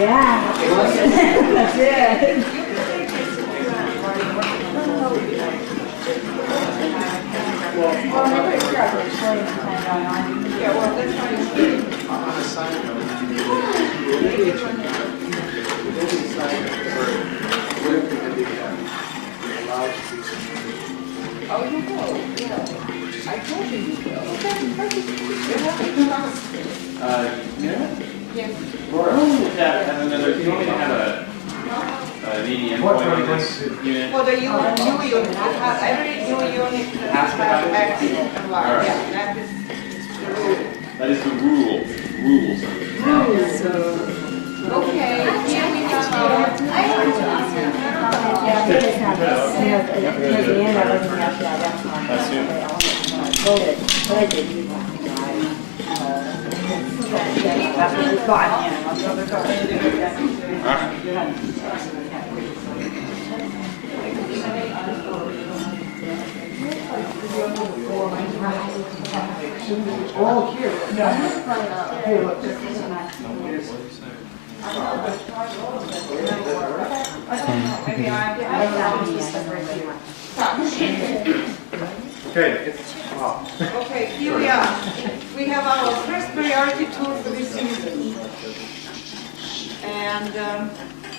Yeah. That's it. Well, maybe it's got to explain it. Yeah, well, that's why you On a side note, Oh, you will? Yeah. I told you you will. Okay, perfect. You have to promise me. yeah? Yes. Laura. Have another, you want me to have an EDM point on this unit? For the new unit, every new unit has active environment. Yeah, that is the rule. That is the rule. Rules. Okay, here we have our. Yeah, because near the end, I wasn't happy. That's it. Voted, but I did. That's what we thought, Oh, here. Hey, look. Okay. Okay, here we are. We have our first priority tool for this season. And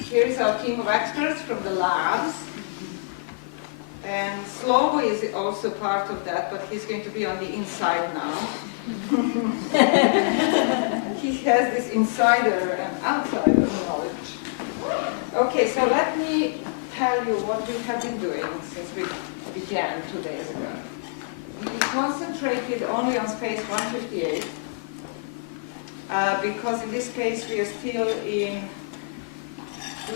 here is our team of experts from the labs. And Slovo is also part of that, but he's going to be on the inside now. He has this insider and outsider knowledge. Okay, so let me tell you what we have been doing since we began 2 days ago. We concentrated only on space 158 because in this case we are still in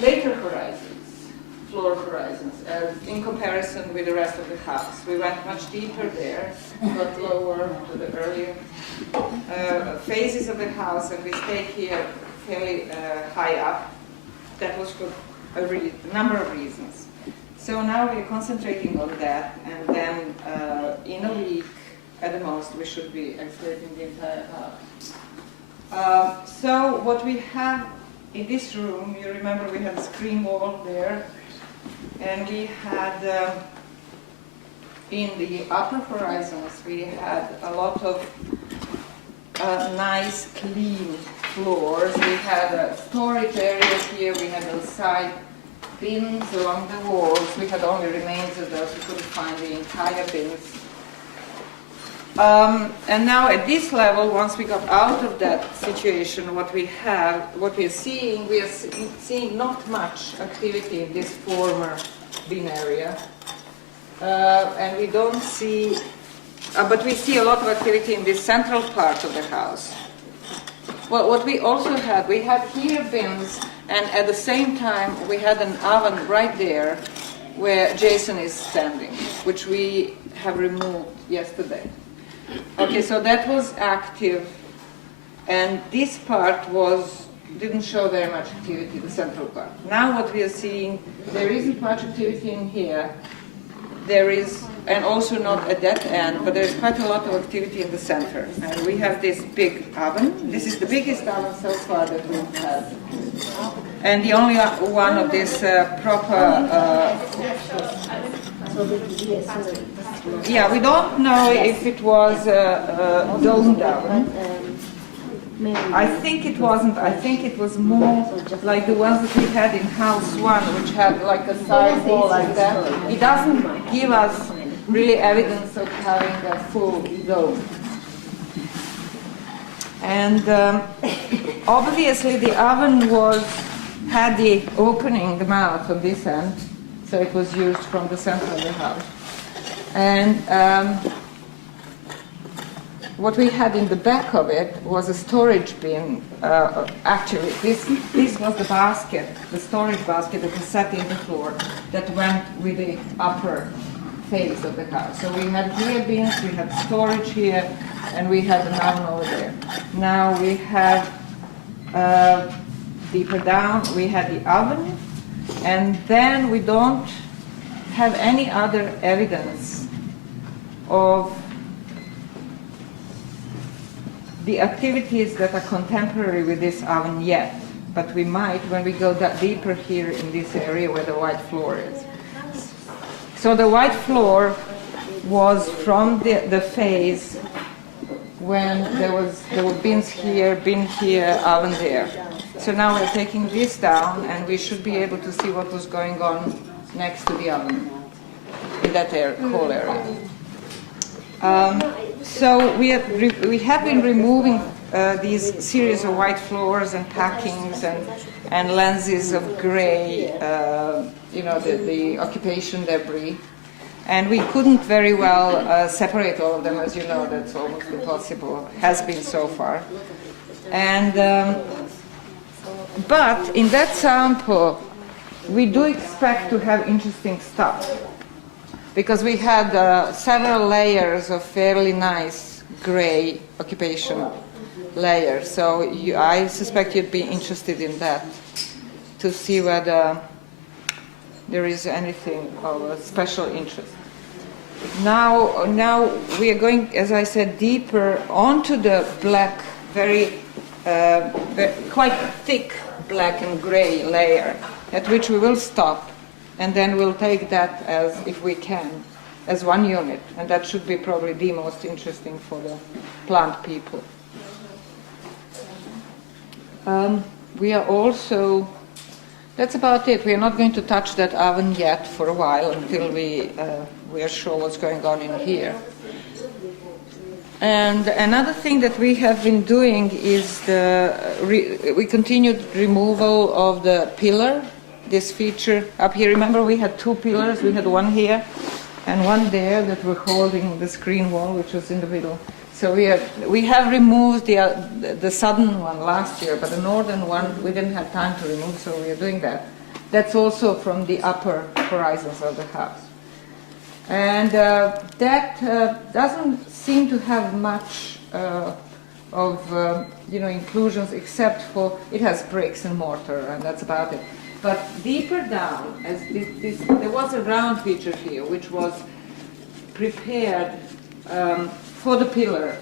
later horizons, floor horizons, in comparison with the rest of the house. We went much deeper there, got lower to the earlier phases of the house, and we stayed here fairly high up. That was for a number of reasons. So now we're concentrating on that, and then in a week, at the most, we should be excavating the entire house. So what we have in this room, you remember we had a screen wall there, and we had, in the upper horizons, we had a lot of nice, clean floors. We had a storage area here, we had those side bins along the walls. We had only remains of those, we couldn't find the entire bins. And now at this level, once we got out of that situation, what we are seeing not much activity in this former bin area. And we don't see, but we see a lot of activity in this central part of the house. Well, what we also had, we had here bins, and at the same time we had an oven right there where Jason is standing, which we have removed yesterday. Okay, so that was active, and this part didn't show very much activity, the central part. Now what we are seeing, there isn't much activity in here. There is, and also not at that end, but there's quite a lot of activity in the center. And we have this big oven. This is the biggest oven so far that we've had. And the only one of this proper, yeah, we don't know if it was a domed oven. I think it wasn't. I think it was more like the ones that we had in house one, which had like a side wall like that. It doesn't give us really evidence of having a full dome. And obviously the oven had the opening, the mouth on this end, so it was used from the center of the house. And what we had in the back of it was a storage bin. Actually, this was the basket, the storage basket that was set in the floor that went with the upper phase of the house. So we had here bins, we had storage here, and we had an oven over there. Now we have deeper down, we had the oven, and then we don't have any other evidence of the activities that are contemporary with this oven yet. but we might when we go deeper here in this area where the white floor is. So the white floor was from the phase when there were bins here, bin here, oven there. So now we're taking this down, and we should be able to see what was going on next to the oven in that whole area. So we have been removing these series of white floors and packings and lenses of gray, the occupation debris. And we couldn't very well separate all of them, as you know, that's almost impossible, has been so far. And but in that sample, we do expect to have interesting stuff, because we had several layers of fairly nice gray occupation layers. So I suspect you'd be interested in that, to see whether there is anything of a special interest. Now we are going, as I said, deeper onto the black, quite thick black and gray layer, at which we will stop, and then we'll take that as, if we can, as one unit, and that should be probably the most interesting for the plant people. We are also, that's about it. We are not going to touch that oven yet for a while until we are sure what's going on in here. And another thing that we have been doing is we continued removal of the pillar, this feature up here. Remember, we had two pillars. We had one here and one there that were holding the screen wall, which was in the middle. So we have removed the southern one last year, but the northern one we didn't have time to remove, so we are doing that. That's also from the upper horizons of the house. And that doesn't seem to have much of inclusions, except for it has bricks and mortar, and that's about it. But deeper down, as there was a round feature here, which was prepared for the pillar,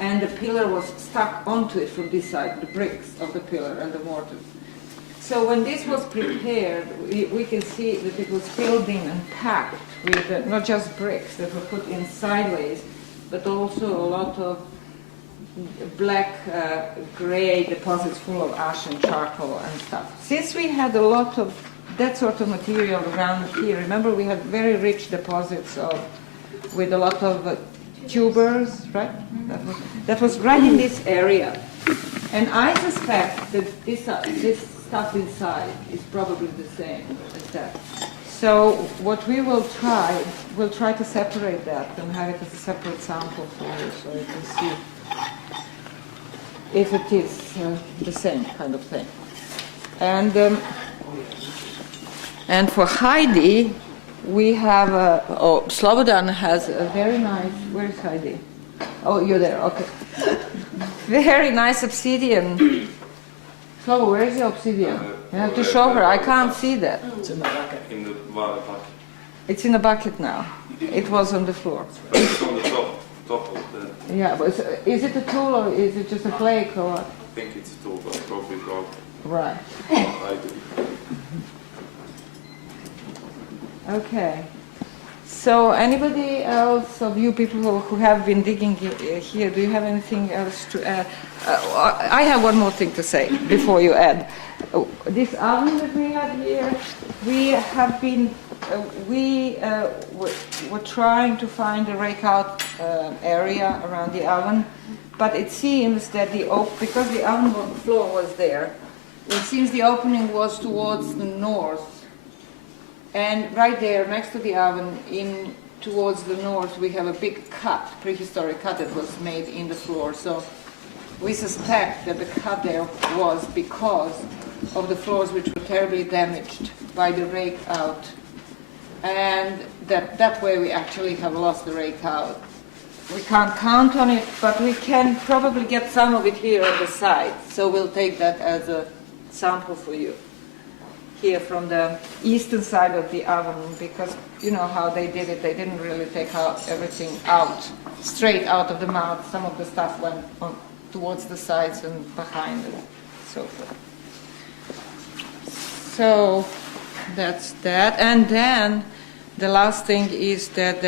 and the pillar was stuck onto it from this side, the bricks of the pillar and the mortar. So when this was prepared, we can see that it was filled in and packed with not just bricks that were put in sideways, but also a lot of black, gray deposits full of ash and charcoal and stuff. Since we had a lot of that sort of material around here, remember we had very rich deposits with a lot of tubers, right? That was right in this area. And I suspect that this stuff inside is probably the same as that. So what we will try, we'll try to separate that and have it as a separate sample for you, so you can see if it is the same kind of thing. And for Heidi, we have Slobodan has a very nice, where's Heidi? Oh, you're there, okay. Very nice obsidian. Slobo, where is the obsidian? You have to show her, I can't see that. It's in the bucket. In the bucket. It's in a bucket now. It was on the floor. It's on the top of the... Yeah, but is it a tool or is it just a flake or what? I think it's a tool, but probably wrong. Right. I do. Okay. So anybody else of you people who have been digging here, do you have anything else to add? I have one more thing to say before you add. This oven that we have here, we have been, we're trying to find a rake-out area around the oven, but it seems that because the oven floor was there, it seems the opening was towards the north. And right there, next to the oven, towards the north, we have a big cut, prehistoric cut that was made in the floor. So we suspect that the cut there was because of the floors which were terribly damaged by the rake out. And that way we actually have lost the rake out. We can't count on it, but we can probably get some of it here on the side. So we'll take that as a sample for you. Here from the eastern side of the oven, because you know how they did it, they didn't really take everything out, straight out of the mouth. Some of the stuff went towards the sides and behind and so forth. So that's that. And then the last thing is that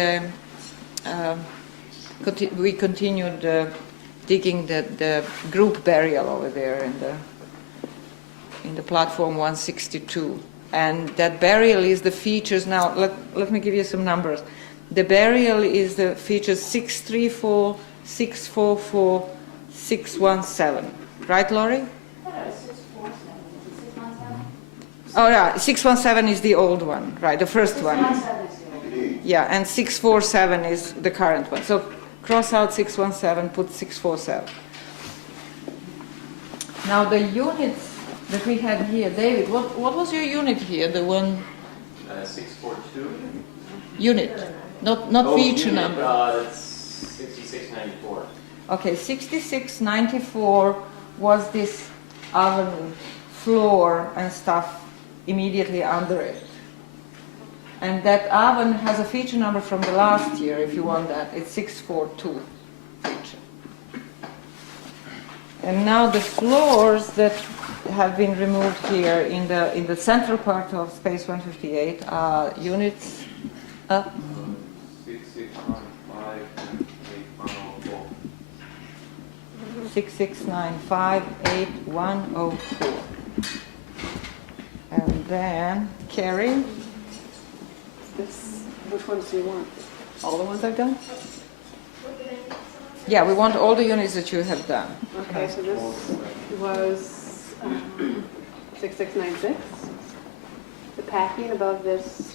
we continued digging the group burial over there in the platform 162. And that burial is the features. Now, let me give you some numbers. The burial is the features 634, 644, 617. Right, Laurie? Oh, yeah, 617 is the old one, right, the first one. Yeah, and 647 is the current one. So cross out 617, put 647. Now the units that we had here, David, what was your unit here? The one 642. unit, not feature unit, number. That's 6694. Okay, 6694 was this oven floor and stuff immediately under it. And that oven has a feature number from the last year, if you want that. It's 642 feature. And now the floors that have been removed here in the central part of space 158 are units 66958104. And then, Carrie? Which ones do you want? All the ones I've done? Yeah, we want all the units that you have done. Okay, so this was 6696. The packing above this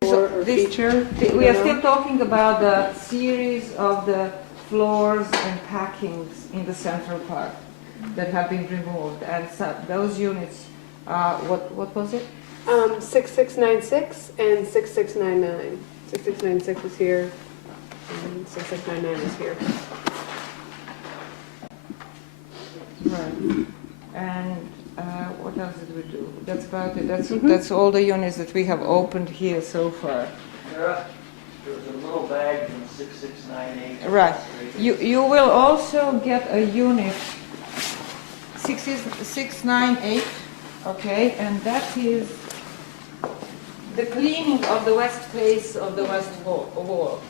floor or feature. We are still talking about the series of the floors and packings in the central part that have been removed. And so those units, what was it? 6696 and 6699. 6696 is here, and 6699 is here. Right. And what else did we do? That's about it. That's all the units that we have opened here so far. There was a little bag from 6698. Right. You will also get a unit 698. Okay, and that is the cleaning of the west face of the west wall.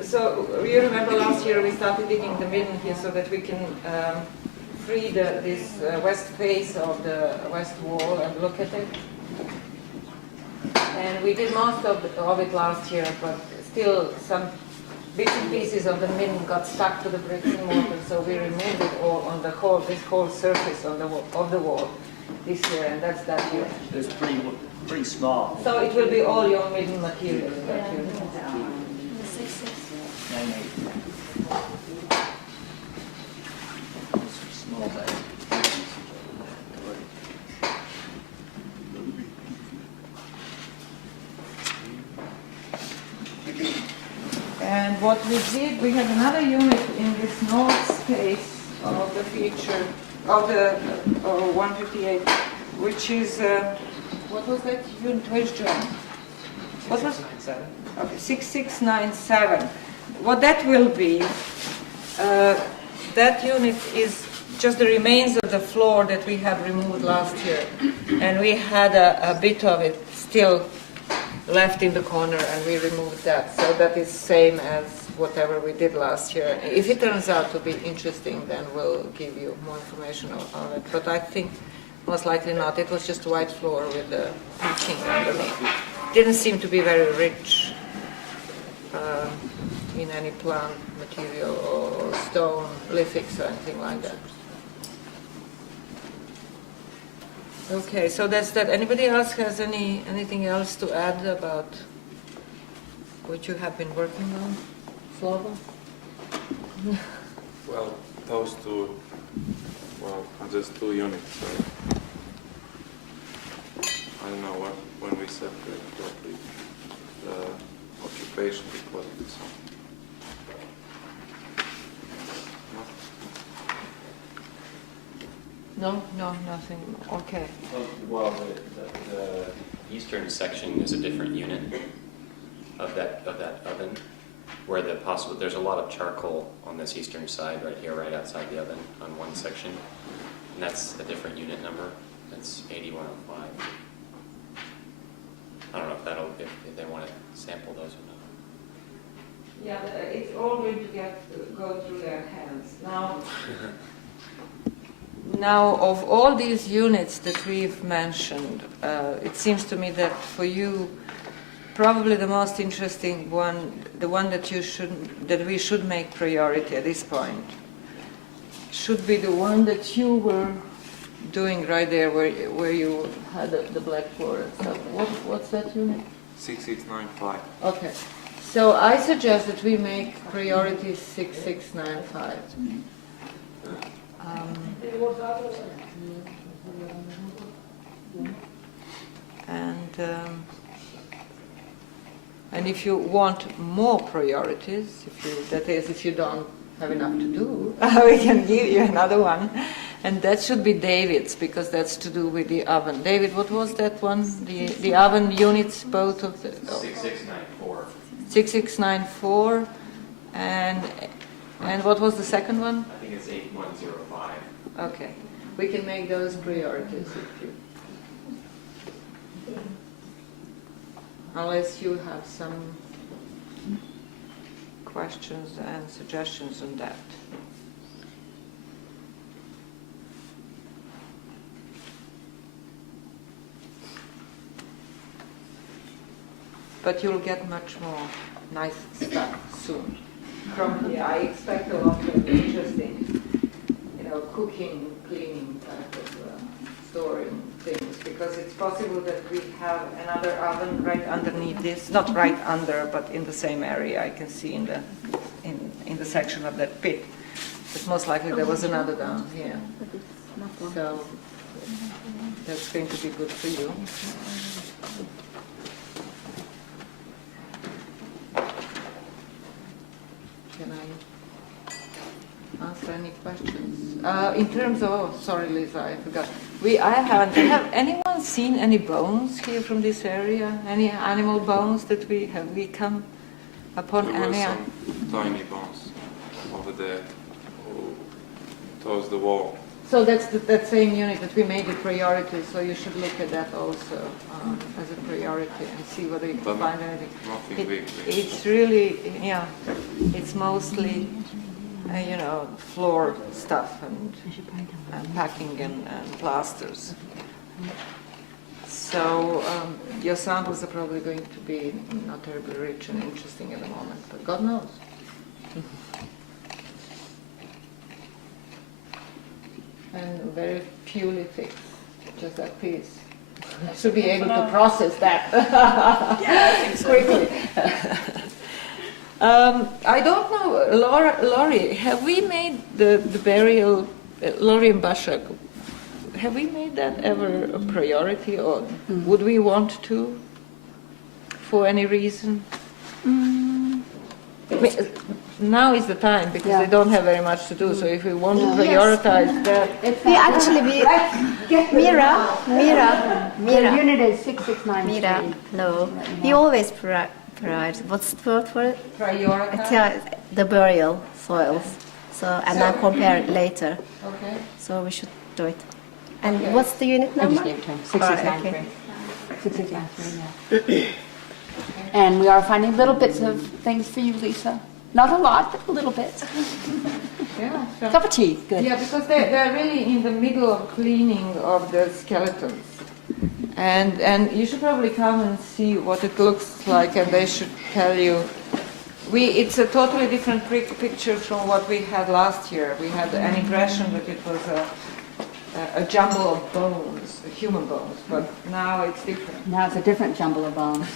So you remember last year we started digging the middle here so that we can free this west face of the west wall and look at it. And we did most of it last year, but still some bits and pieces of the midden got stuck to the bricks and mortar, so we removed it all on this whole surface on of the wall this year, and that's that unit. It's pretty small. So it will be all your midden material in that unit. 98. Small bag. And what we did, we had another unit in this north space of the feature of the 158, which is what was that unit? Where's John? What was? 697. Okay, 6697. What that will be, that unit is just the remains of the floor that we have removed last year, and we had a bit of it still left in the corner, and we removed that. So that is same as whatever we did last year. If it turns out to be interesting, then we'll give you more information on it. But I think most likely not. It was just white floor with the packing underneath. Didn't seem to be very rich in any plant material or stone, lithics or anything like that. Okay, so that's that. Anybody else has anything else to add about what you have been working on, Slava? Well, those two, just two units. So I don't know when we separate properly the occupation equality. So. No, nothing. Okay. Well, the eastern section is a different unit of that oven, where there's a lot of charcoal on this eastern side right here, right outside the oven on one section, and that's a different unit number. That's 8105. sample those or not. Yeah, it's all going to go through their hands. Now, of all these units that we've mentioned, it seems to me that for you, probably the most interesting one, the one that we should make priority at this point, should be the one that you were doing right there, where you had the blackboard and stuff. What's that unit? 6695. Okay. So I suggest that we make priority 6695. And if you want more priorities, if you don't have enough to do, we can give you another one. And that should be David's, because that's to do with the oven. David, what was that one? The oven units, both of the... 6694. 6694. And what was the second one? I think it's 8105. Okay. We can make those priorities if you... Unless you have some questions and suggestions on that. But you'll get much more nice stuff soon from here. I expect a lot of interesting, cooking, cleaning type of storing things, because it's possible that we have another oven right underneath this, not right under, but in the same area. I can see in the section of that pit. But most likely there was another down here. So that's going to be good for you. Can I answer any questions? In terms of, sorry Lisa, I forgot. Have anyone seen any bones here from this area? Any animal bones that we come upon? There were some tiny bones over there, towards the wall. So that's that same unit that we made a priority, so you should look at that also as a priority and see whether you can find anything. Nothing big. It's really, it's mostly, floor stuff and packing and plasters. So your samples are probably going to be not terribly rich and interesting at the moment, but God knows. And very purely fixed, just that piece. I should be able to process that quickly. I don't know, Laurie, have we made the burial, Laurie and Basha, have we made that ever a priority, or would we want to, for any reason? Now is the time, because they don't have very much to do, so if we want to prioritize that... The unit is 6693. Mira, no. We always prioritize. What's the word for it? Prioritize? The burial soils. So, and then compare it later. Okay. So we should do it. And what's the unit I number? just gave it to him. 6693. 6693, yeah. And we are finding little bits of things for you, Lisa. Not a lot, but a little bit. Yeah, sure. Cup of tea, good. Yeah, because they're really in the middle of cleaning of the skeletons. And you should probably come and see what it looks like, and they should tell you. It's a totally different picture from what we had last year. We had an impression that it was a jumble of bones, human bones, but now it's different. Now it's a different jumble of bones.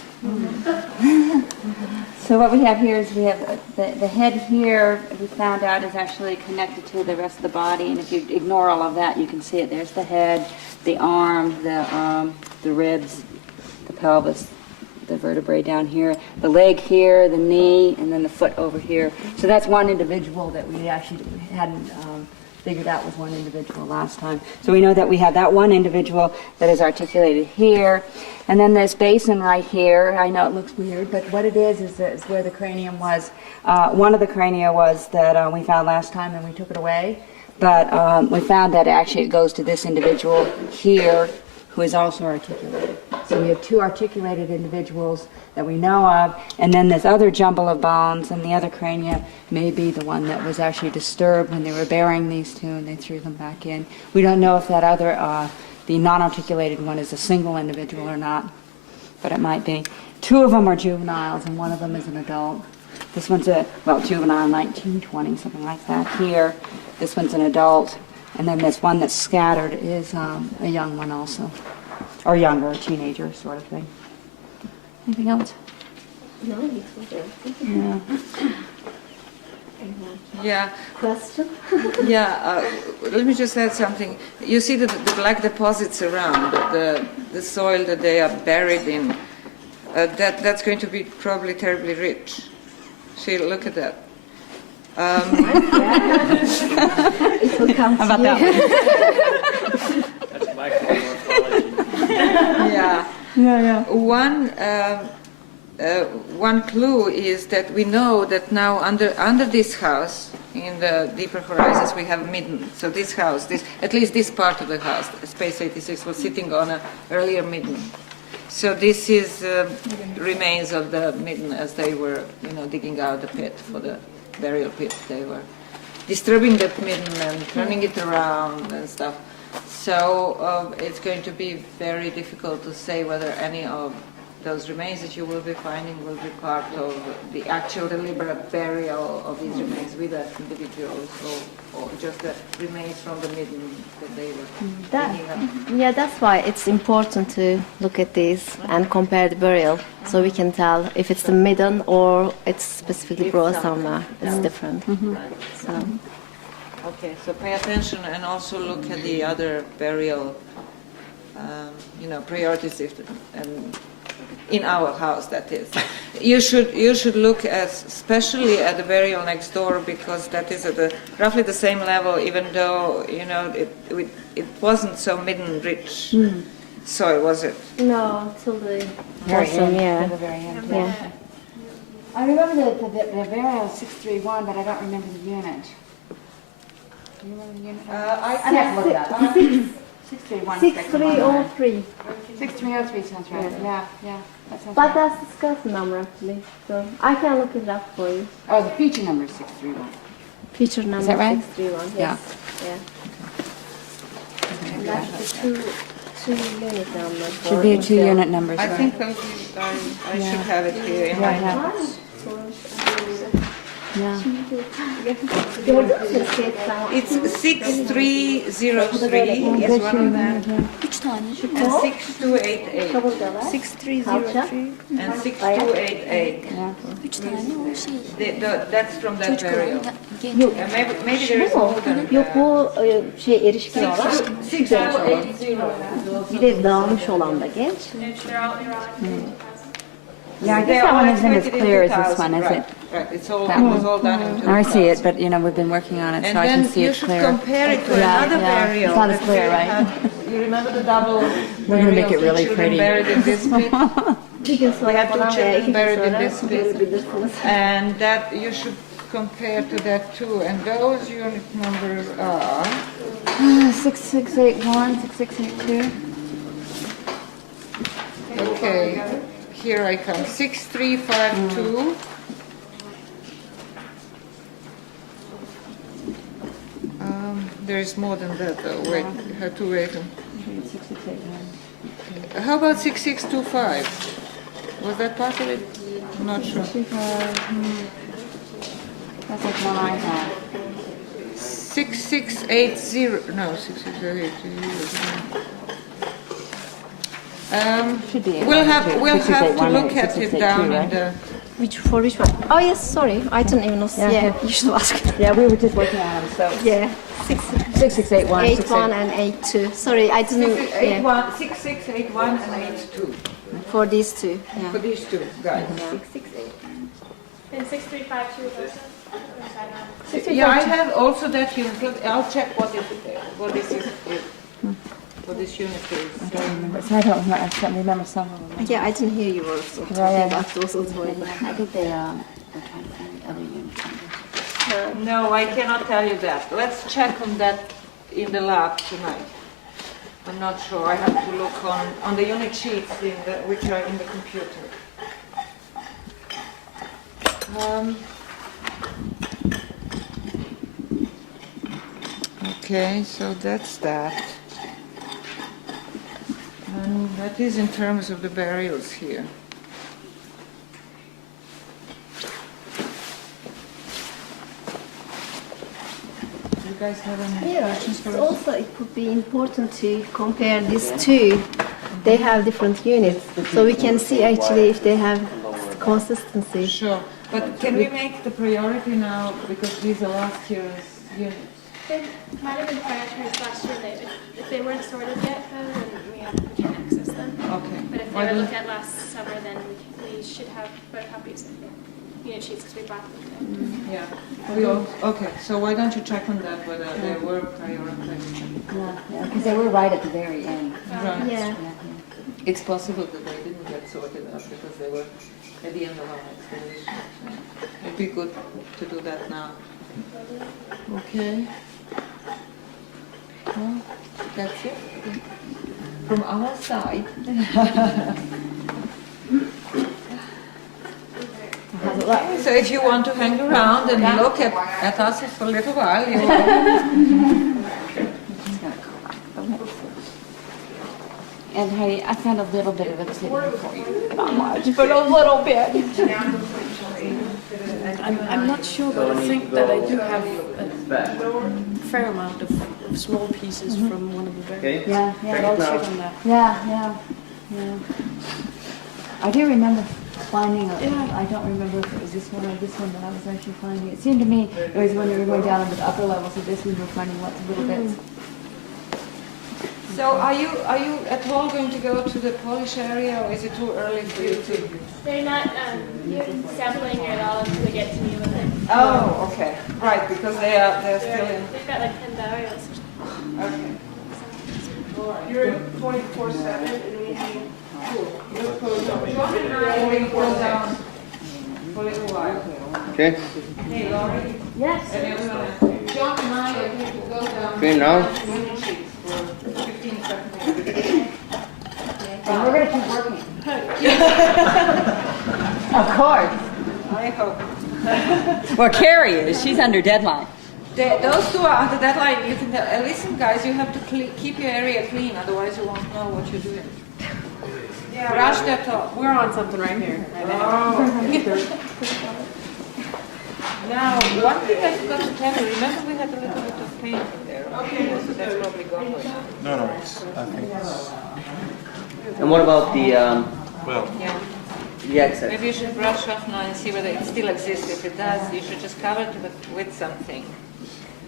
So what we have here is we have the head here, we found out, is actually connected to the rest of the body, and if you ignore all of that, you can see it. There's the head, the arm, the ribs, the pelvis, the vertebrae down here, the leg here, the knee, and then the foot over here. So that's one individual that we actually hadn't figured out was one individual last time. So we know that we have that one individual that is articulated here. And then this basin right here, I know it looks weird, but what it is where the cranium was. One of the crania was that we found last time, and we took it away. But we found that actually it goes to this individual here, who is also articulated. So we have 2 articulated individuals that we know of, and then this other jumble of bones, and the other crania may be the one that was actually disturbed when they were burying these 2 and they threw them back in. We don't know if that other, the non-articulated one is a single individual or not, but it might be. 2 of them are juveniles and 1 of them is an adult. This one's juvenile, 1920, something like that. Here, this one's an adult, and then this one that's scattered is a young one also, or younger, a teenager sort of thing. Anything else? No, you told everything. Yeah. Yeah. Question? Yeah, let me just add something. You see the black deposits around, the soil that they are buried in, that's going to be probably terribly rich. See, look at that. It will come How about to that you. one? That's my morphology. Yeah. Yeah. One clue is that we know that now under this house, in the deeper horizons, we have midden. So this house, at least this part of the house, Space 86, was sitting on an earlier midden. So this is remains of the midden as they were, digging out the pit for the burial pit. They were disturbing that midden and turning it around and stuff. So it's going to be very difficult to say whether any of those remains that you will be finding will be part of the actual deliberate burial of these remains with the individuals, or just the remains from the midden that they were digging up. Yeah, that's why it's important to look at these and compare the burial, so we can tell if it's the midden or it's specifically brought somewhere. It's different. So. Okay, so pay attention and also look at the other burial, priorities and in our house, that is. You should look especially at the burial next door, because that is at roughly the same level, even though it wasn't so midden rich soil, was it? No, till the Very bottom, end, yeah. to the very end. Yeah. I remember the burial 631, but I don't remember the unit. Do you remember the unit? I'd have to look it up. 631. 6303. 6303 sounds right. Yeah. That sounds But right. that's the skeleton number actually, so I can look it up for you. Oh, the feature number is 631. Feature number that right? 631. Yeah. Yes. Yeah. And that's the two unit number. Should be 2 unit numbers. I right? think I should have it here in my notes. Yeah. Gördün mü skeleton? It's 6303 is one of them, 3 tane. and 6288, Kaburgalar. 6303. and 6288. 3 tane o şey. That's from that Çocuk burial. olarak genç. Maybe there is more than Yok that. bu erişkin olan, 6280. bir de dağılmış olan da genç. Yeah, I guess that one isn't as clear as this one, is it? Right, it That was all done in 2000. I see it, but we've been working on it, And so I can then see you it should clear. compare it to Yeah, another yeah. burial. It's not as that clear, we right? had. You remember the double We're gonna make it burials, really the children pretty. buried in this pit? Bir gün We sonra had two falan veya children 2 gün buried in sonra this pit. görebilirsiniz. And that you should compare to that too. And those unit numbers are 6681, 6682. okay. Here I come. 6352. There's more than that though. Wait, I have to wait. 6681. How about 6625? Was that part of it? I'm not sure. That's like one I have. 6680. No, 6680. Should be We'll have 6681, to look at it 6682, down in right? the. For which one? Oh yes, sorry. I didn't even know. Yeah. Yeah, you should ask. Yeah, we were just working on them, so. Yeah. 6681. 81 and 82. Sorry, I didn't. Yeah. 6681 and 82. For these two. Yeah. For these two guys. And 6352 also? Yeah, I have also that unit. I'll check what this is. What this unit is. I don't remember. So I don't remember. I can't remember some of them. Yeah, I didn't hear you were talking Yeah. about those as well. I think they're trying to find other units. No, I cannot tell you that. Let's check on that in the lab tonight. I'm not sure. I have to look on the unit sheets which are in the computer. Okay, so that's that. And that is in terms of the burials here. You guys have any questions for us? Also, it would be important to compare these two. They have different units, so we can see actually if they have consistency. Sure, but can we make the priority now because these are last year's units? They might have been prioritized last year. If they weren't sorted yet, though, then we can't access them. Okay. But if they were looked at last summer, then we should have photocopies of the unit sheets because we brought them today. Yeah. Okay, so why don't you check on that whether they were prioritized? Yeah, because they were right at the very end. Right. Yeah. It's possible that they didn't get sorted out because they were at the end of our excavation. So it'd be good to do that now. Okay. Well, that's it. From our side. So if you want to hang around and look at us for a little while, you're welcome. And Heidi, I found a little bit of exhibit for you. Not much, but a little bit. I'm not sure, but I think that I do have a fair amount of small pieces from one of the burials. Yeah, But I'll check on that. Yeah. I do remember finding Yeah. I don't remember if it was this one or this one, but I was actually finding it. It seemed to me it was when we were going down into the upper levels of this, we were finding lots of little bits. So are you at all going to go to the polish area, or is it too early for you to? They're not sampling your all until they get to me with it. Oh, okay, right, because they're still in. They've got like 10 burials. Okay. You're in 24/7 and we have John and I will go down for a little while. Okay. Hey, Laurie. Yes. And everyone. John and I are going to go down. Okay, now? Winning sheets for 15 seconds. And we're going to keep working. Of course. I hope. Well, Carrie is. She's under deadline. Those two are under deadline. You can listen, guys. You have to keep your area clean, otherwise you won't know what you're doing. Yeah, brush that off. We're on something right here. Right now. Oh. Now, one thing I forgot to tell you. Remember, we had a little bit of paint in there. Okay, so that's probably gone by now. No, I think it's, And what about the, well, Yeah. the exit? Maybe you should brush off now and see whether it still exists. If it does, you should just cover it with something.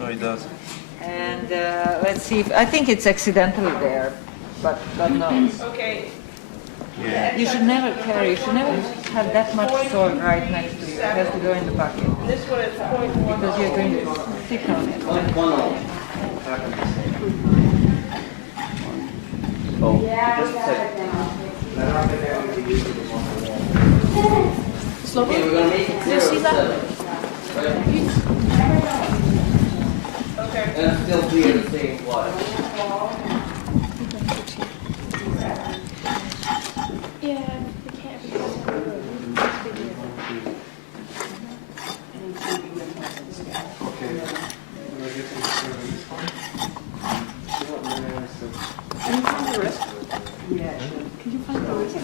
no, it doesn't. And let's see. I think it's accidentally there, but God knows. Okay. Yeah. You should never carry. You should never have that much soil right next to you. It has to go in the bucket This one is 0.1. because you're going to stick on it. Oh, just a second. Okay, we're gonna make it 0.7. Okay. And it's still clear the same water. Yeah, we can't. Can you find the rest? Yeah. Can you find the rest?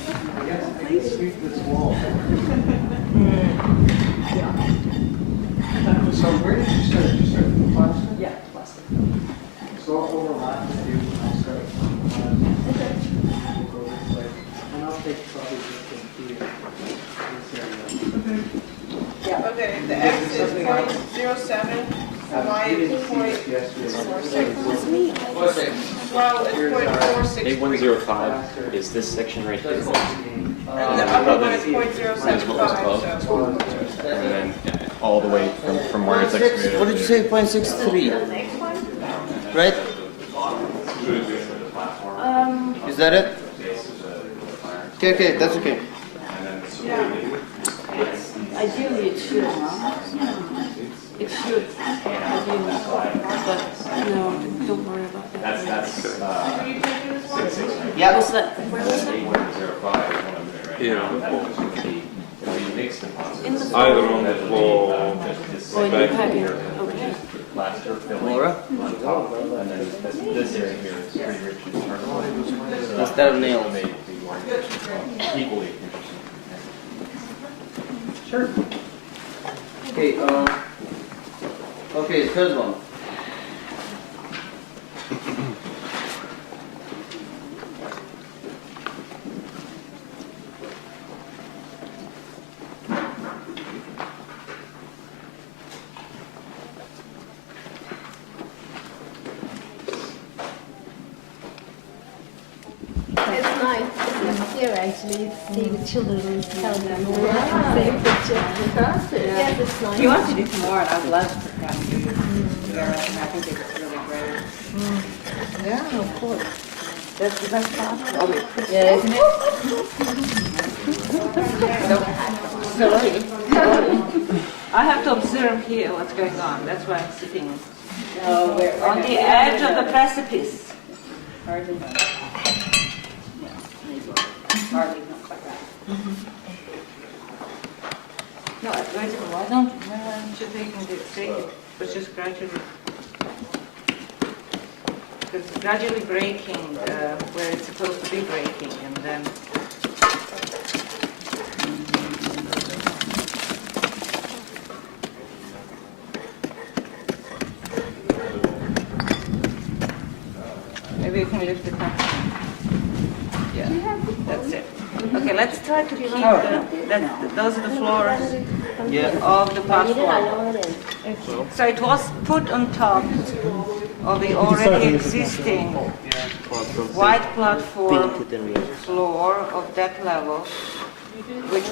Please? So where did you start? Did you start with plastic? Yeah, plastic. So I'll overlap with you. I'll start with plastic. Okay. We'll go this way. And I'll take probably just from here. This area. Yeah. Okay, the X is 0.07, the Y is point, well, it's 0.464. 8105 is this section right here. And the upper one is 0.075, so. And then all the way from where it's excavated. What did you say, 0.63? Right? Is that it? Okay, that's okay. Ideally, it should, huh? It should begin, but no, don't worry about that. That's 669. Yeah. What's that? Where was it? 8105 is one of them right Here now. on the floor. It'll be mixed deposits. In the Either on the floor or Oh, in the back packing, here. okay. Plaster filling Laura? on top, and then this area here is pretty rich in turquoise. Instead of nails. May be more equally interesting. Sure. Okay, okay, third one. It's nice here actually to see the children and tell them same picture. Yes, it's nice. You want to do some more, and I'd love to come to Europe, and I think it's really great. Yeah, of course. That's the best part. Yeah, isn't it? Sorry. I have to observe here what's going on. That's why I'm sitting on the edge of the precipice. Hardly. Hardly, not quite right. No, wait a minute. Why aren't you taking it, but just gradually? Because it's gradually breaking where it's supposed to be breaking, and then. Maybe you can lift it up. Yeah, that's it. Okay, let's try to keep those are the floors of the platform. So it was put on top of the already existing white platform floor of that level, which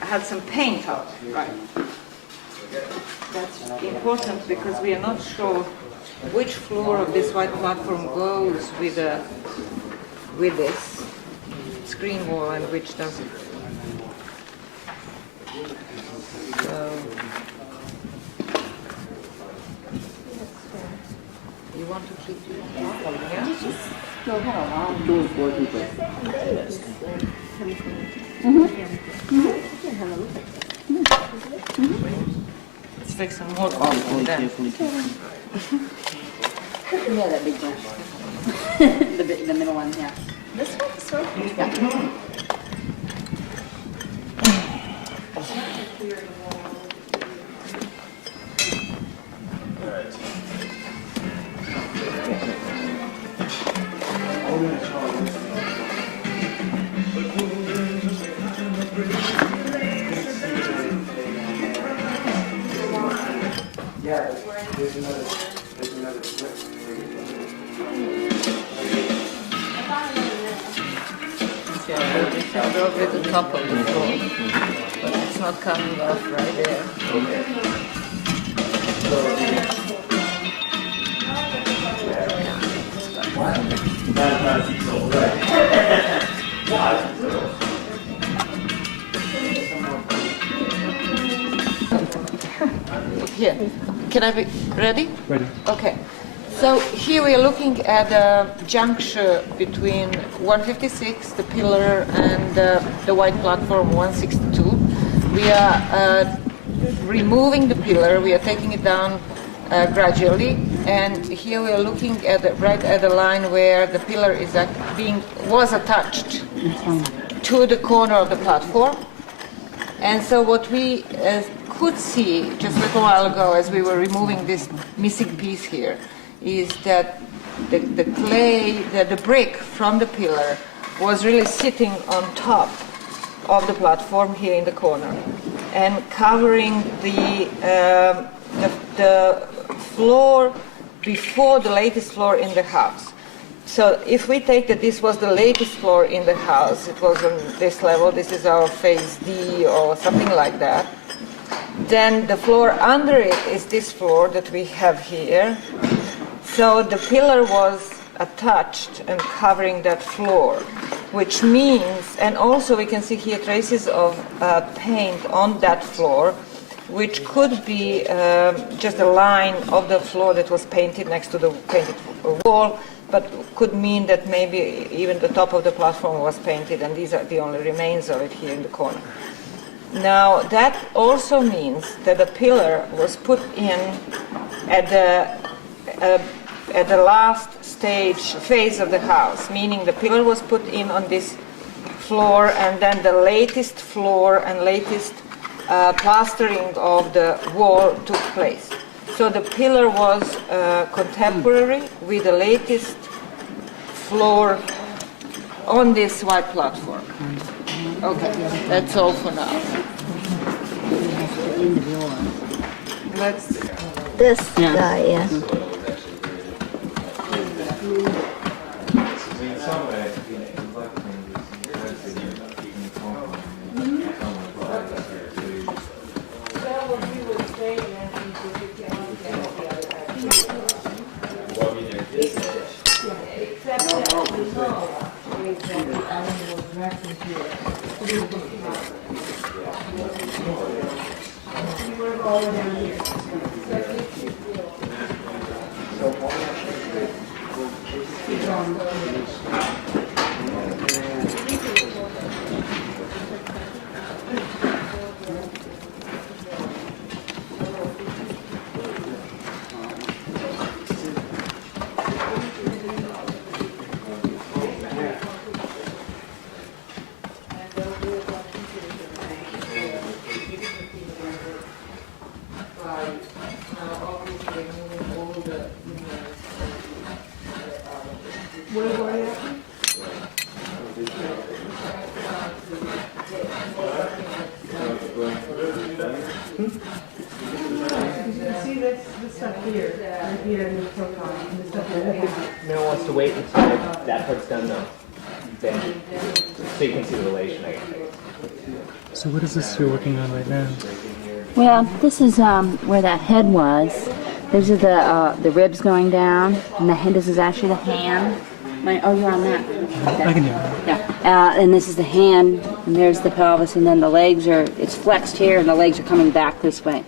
had some paint on it. Right. That's important because we are not sure which floor of this white platform goes with this screen wall and which doesn't. So you want to keep it open, yeah? No, kind of long. Two and four people. Let's take some more coffee then. Yeah, that big one. the middle one, yeah. This one, sort of. Yeah. Yeah, there's another clip. I'll go over the top of the floor, but it's not coming off right there. Here, can I be ready? Ready. Okay. So here we are looking at a juncture between 156, the pillar, and the white platform 162. We are removing the pillar. We are taking it down gradually, and here we are looking at right at the line where the pillar is was attached to the corner of the platform. And so what we could see just a little while ago as we were removing this missing piece here is that the clay, the brick from the pillar was really sitting on top of the platform here in the corner and covering the floor before the latest floor in the house. So if we take that this was the latest floor in the house, it was on this level, this is our phase D or something like that, then the floor under it is this floor that we have here. So the pillar was attached and covering that floor, which means, and also we can see here traces of paint on that floor, which could be just a line of the floor that was painted next to the painted wall, but could mean that maybe even the top of the platform was painted, and these are the only remains of it here in the corner. Now, that also means that the pillar was put in at the last phase of the house, meaning the pillar was put in on this floor, and then the latest floor and latest plastering of the wall took place. So the pillar was contemporary with the latest floor on this white platform. Okay, that's all for now. Let's. This guy, yeah. No one wants to wait until that part's done though. Then, so you can see the relation, I guess. So what is this you're working on right now? Well, this is where that head was. These are the ribs going down, and this is actually the hand. Oh, you're on that. I can hear it. Yeah, and this is the hand, and there's the pelvis, and then the legs it's flexed here, and the legs are coming back this way.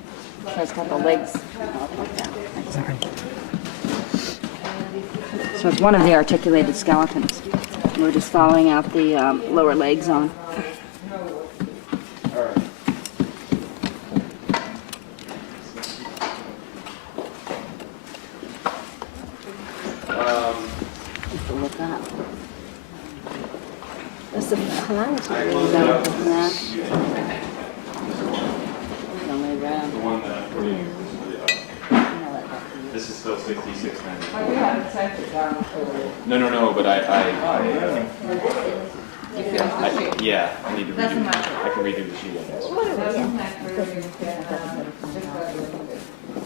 So it's got the legs like that. So it's one of the articulated skeletons. We're just following out the lower legs on. Look up. That's the phalanx. The one this is still 66. Oh, you haven't sent it down. No, but You finished the sheet? yeah, I need to Doesn't redo. matter. I can redo the sheet, I guess. Doesn't matter. You can,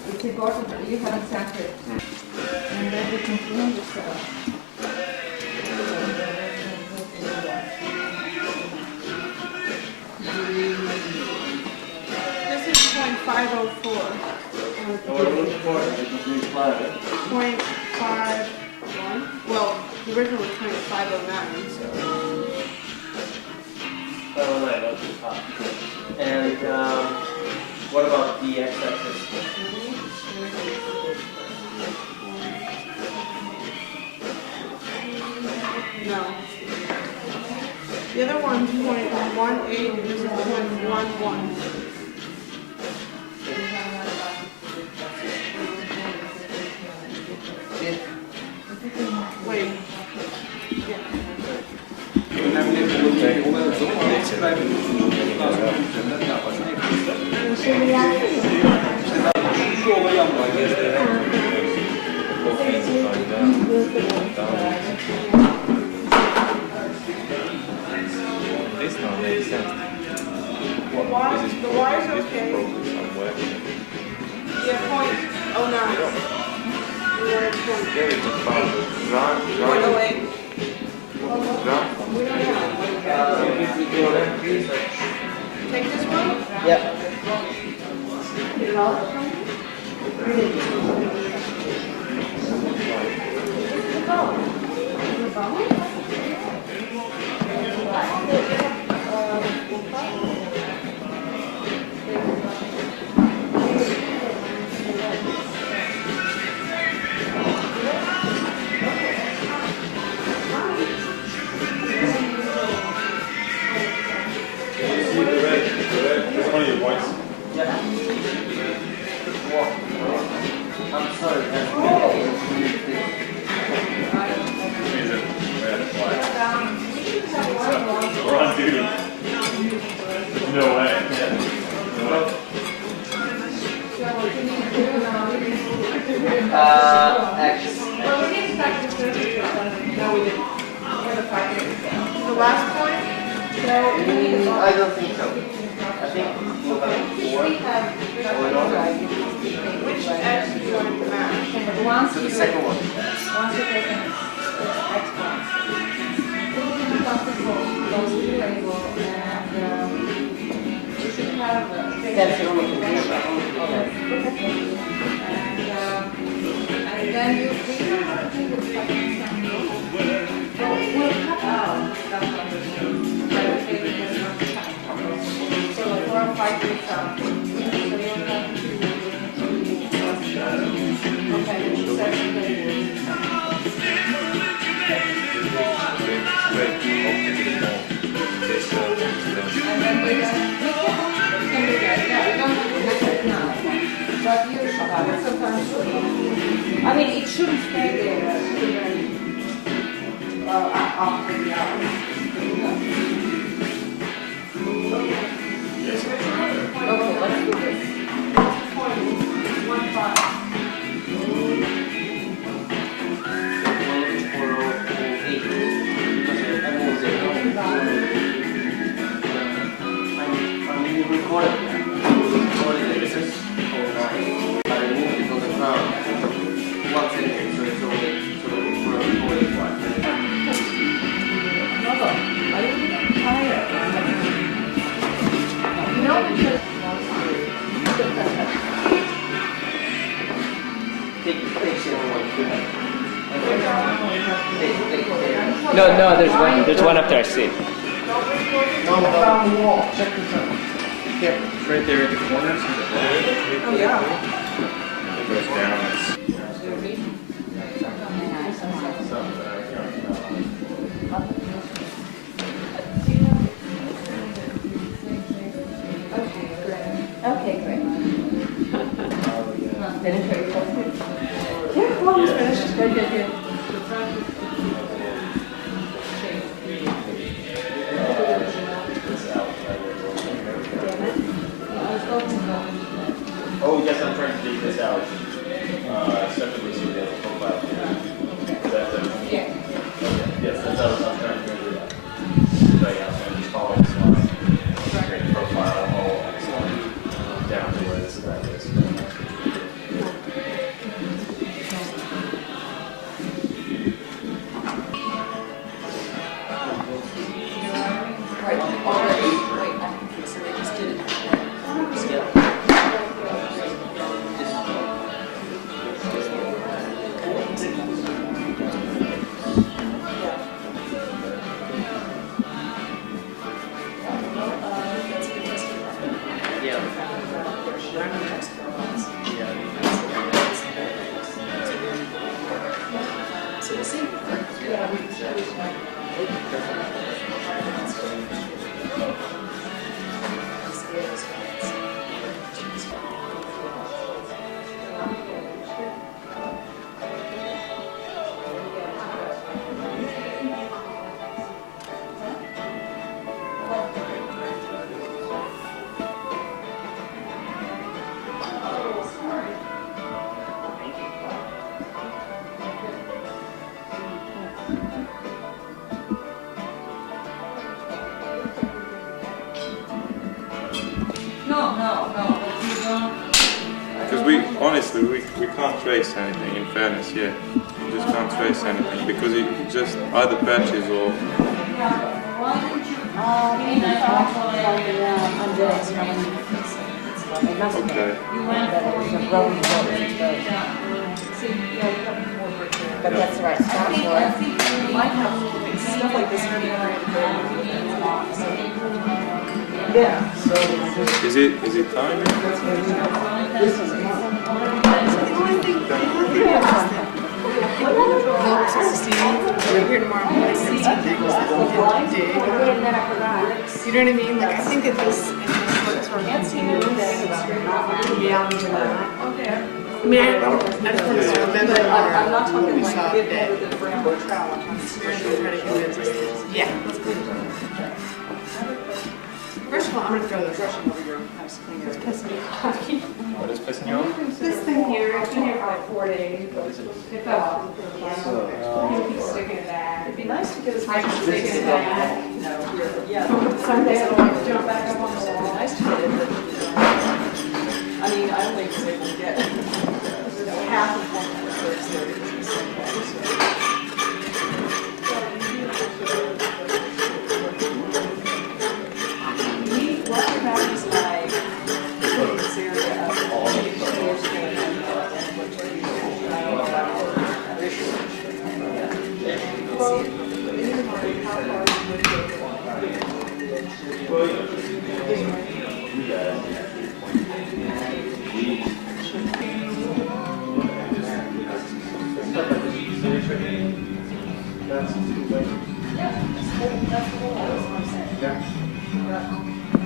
it's important that you haven't sent it. And then we can clean this up. This is 0.504. So what are we looking for? It's flat. 0.51. Well, the original was 0.509, so. Oh, right, that's the top. And what about the x-axis? No. The other one's 0.18, and this is 0.11. Wait. This now makes sense. The wire's okay. Yeah, 0.09. We were at 0.08. Take this one? Yep. duty. No way. X. The last point? I don't think so. I think we'll have 4. Which X do you want to match? Once So the you second one. once you take an export, you can close the label and you should have That's the only thing. and then you will cut out that one. So 4 or 5 weeks out. So you'll have okay, and then we can do that. Yeah, we don't have to do that now. But you should have it sometimes. I mean, it shouldn't stay there even after the hour. Okay, let's do this. 1. No, there's one up there, I see. Down the wall, check this out. It's right there at the corner. See the blade? Oh, yeah. It goes down. Okay, great. Yeah, come on, let's finish. Good. Oh, yes, I'm trying to dig this out. Separately so we have a profile. Yeah. Yes, that's what I'm trying to do. Right now, so I'm just following this line. Create a profile all down to where this event is. Because honestly, we can't trace anything, in fairness, yeah. We just can't trace anything because it just either patches or... Okay. But that's the right spot for it. You might have stuff like this in your yeah. Is it time? We're here tomorrow morning, there's some things that we can dig. You know what I mean? Like, I think that this sort of continues beyond July. I mean, I just want to remember what we saw today. Yeah, let's go. Well, I'm gonna throw this. What is pissing you off? This thing here, it's been here for like 4 days. It fell off. It keeps sticking it back. It'd be nice to get as much as sticking it back. Some days I'll like jump back up on the wall. Nice to get it, but, I mean, I don't think it's able to get half of one of the first 30. What about is like this area of all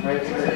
Right.